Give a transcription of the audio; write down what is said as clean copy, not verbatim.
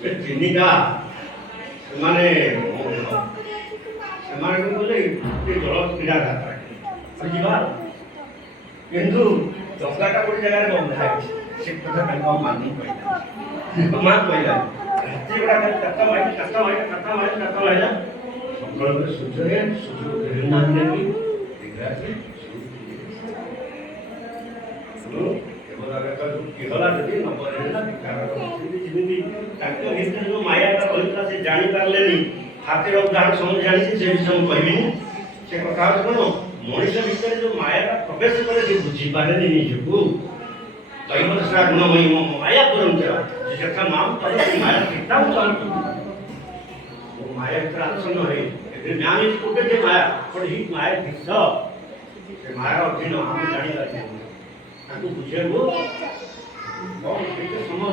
चिन्हिका माने बोले जल क्रीड़ा बुझा किंतु जगाटा गोटे जगह बंधा से कथा मानी माँ कहला राति गुड़ा कथा माइला सकाल सूर्य जो माया से जानी पारे हाथी उदाहरण समझ जानी से विषय कहबी से कथा कौन मनीष भितर जो माया प्रवेश करे से बुझी पारे निजको दैवदशा गुणमयी माया परंपरा नाम माया कितना माया भर आसन्न है ज्ञान is today Maya but he Maya this से माया अधीन आम जानी बुझे समय